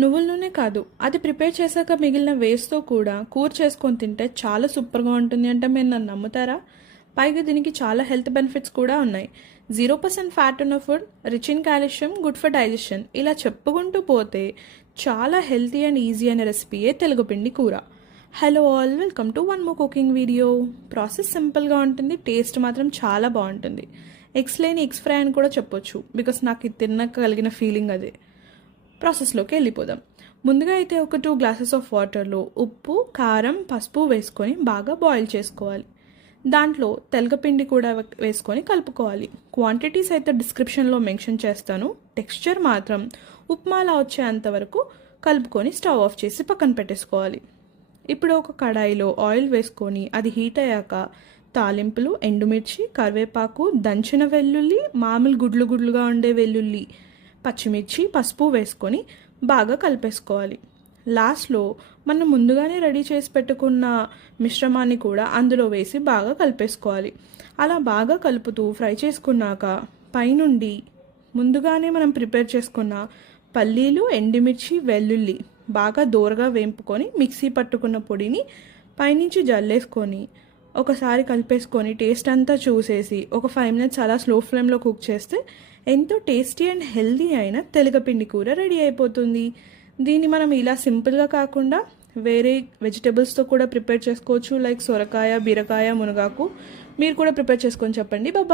నువ్వుల నూనె కాదు, అది ప్రిపేర్ చేశాక మిగిలిన వేస్ట్‌తో కూడా కూర చేసుకొని తింటే చాలా సూపర్‌గా ఉంటుంది అంటే మీరు నన్ను నమ్ముతారా? పైగా దీనికి చాలా హెల్త్ బెనిఫిట్స్ కూడా ఉన్నాయి. 0% ఫ్యాట్ ఉన్న food, rich in calcium, good for digestion ఇలా చెప్పుకుంటూ పోతే చాలా హెల్తీ అండ్ ఈజీ అయిన రెసిపీయే తెలగపిండి కూర. Hello all, welcome to one more cooking video. Process సింపుల్‌గా ఉంటుంది, టేస్ట్ మాత్రం చాలా బాగుంటుంది. ఎగ్స్ లేని ఎగ్స్ ఫ్రై అని కూడా చెప్పొచ్చు, బికాస్ నాకు ఇది తిన్నాక కలిగిన ఫీలింగ్ అదే. ప్రాసెస్లోకి వెళ్ళిపోదాం. ముందుగా అయితే ఒక 2 గ్లాసెస్ ఆఫ్ వాటర్లో ఉప్పు, కారం, పసుపు వేసుకొని బాగా బాయిల్ చేసుకోవాలి. దాంట్లో తెలగపిండి కూడా వేసుకొని కలుపుకోవాలి. క్వాంటిటీస్ అయితే డిస్క్రిప్షన్లో మెన్షన్ చేస్తాను. టెక్స్చర్ మాత్రం ఉప్మాలా వచ్చేంత వరకు కలుపుకొని స్టవ్ ఆఫ్ చేసి పక్కన పెట్టేసుకోవాలి. ఇప్పుడు ఒక కడాయిలో ఆయిల్ వేసుకొని అది హీట్ అయ్యాక తాలింపులు, ఎండుమిర్చి, కరివేపాకు, దంచిన వెల్లుల్లి, మామూలు గుడ్లు గుడ్లుగా ఉండే వెల్లుల్లి, పచ్చిమిర్చి, పసుపు వేసుకొని బాగా కలిపేసుకోవాలి. లాస్ట్లో మనం ముందుగానే రెడీ చేసి పెట్టుకున్న మిశ్రమాన్ని కూడా అందులో వేసి బాగా కలిపేసుకోవాలి. అలా బాగా కలుపుతూ ఫ్రై చేసుకున్నాక పైనుండి ముందుగానే మనం ప్రిపేర్ చేసుకున్న పల్లీలు, ఎండుమిర్చి, వెల్లుల్లి బాగా దోరగా వేంపుకొని మిక్సీ పట్టుకున్న పొడిని పైనుంచి జల్లేసుకొని ఒకసారి కలిపేసుకొని టేస్ట్ అంతా చూసేసి ఒక 5 మినిట్స్ అలా స్లో ఫ్లేమ్లో కుక్ చేస్తే ఎంతో టేస్టీ అండ్ హెల్దీ అయిన తెలగపిండి కూర రెడీ అయిపోతుంది. దీన్ని మనం ఇలా సింపుల్గా కాకుండా వేరే వెజిటేబుల్స్తో కూడా ప్రిపేర్ చేసుకోవచ్చు, లైక్ సొరకాయ, బీరకాయ, మునగాకు. మీరు కూడా ప్రిపేర్ చేసుకొని చెప్పండి. బాబా.